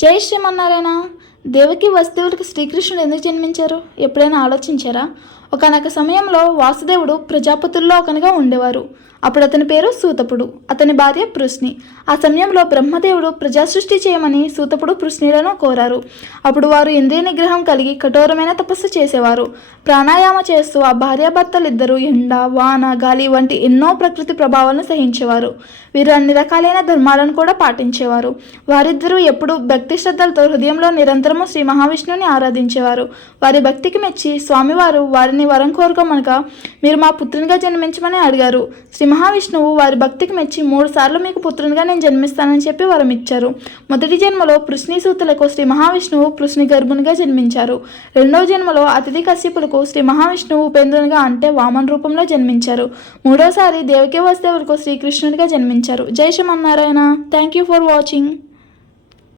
జై శ్రీమన్నారాయణ. దేవకి వసుదేవుడికి శ్రీకృష్ణుడు ఎందుకు జన్మించారు? ఎప్పుడైనా ఆలోచించారా? ఒకనొక సమయంలో వాసుదేవుడు ప్రజాపతుల్లో ఒకనిగా ఉండేవారు. అప్పుడు అతని పేరు సూతపుడు అతని భార్య పృష్ణి ఆ సమయంలో బ్రహ్మదేవుడు ప్రజా సృష్టి చేయమని సూతపుడు పృష్ణిలను కోరారు. అప్పుడు వారు ఇంద్రియ నిగ్రహం కలిగి కఠోరమైన తపస్సు చేసేవారు. ప్రాణాయామ చేస్తూ ఆ భార్యాభర్తలిద్దరూ ఎండ వాన గాలి వంటి ఎన్నో ప్రకృతి ప్రభావాలను సహించేవారు. వీరు అన్ని రకాలైన ధర్మాలను కూడా పాటించేవారు. వారిద్దరూ ఎప్పుడూ భక్తి శ్రద్ధలతో హృదయంలో నిరంతరం నిరంతరము శ్రీ మహావిష్ణువుని ఆరాధించేవారు. వారి భక్తికి మెచ్చి స్వామివారు వారిని వరం కోరుకోమనగా మీరు మా పుత్రునిగా జన్మించమని అడిగారు. శ్రీ మహావిష్ణువు వారి భక్తికి మెచ్చి మూడు సార్లు మీకు పుత్రునిగా నేను జన్మిస్తానని చెప్పి వరం ఇచ్చారు. మొదటి జన్మలో పృష్ణి సూతులకు శ్రీ మహావిష్ణువు పృష్ణి గర్భునిగా జన్మించారు. రెండవ జన్మలో అతిథి కశ్యపులకు శ్రీ మహావిష్ణువు ఉపేంద్రునిగా అంటే వామన రూపంలో జన్మించారు. మూడోసారి దేవకీ వసుదేవులకు శ్రీకృష్ణుడిగా జన్మించారు. జై Srimannarayana. Thank you for watching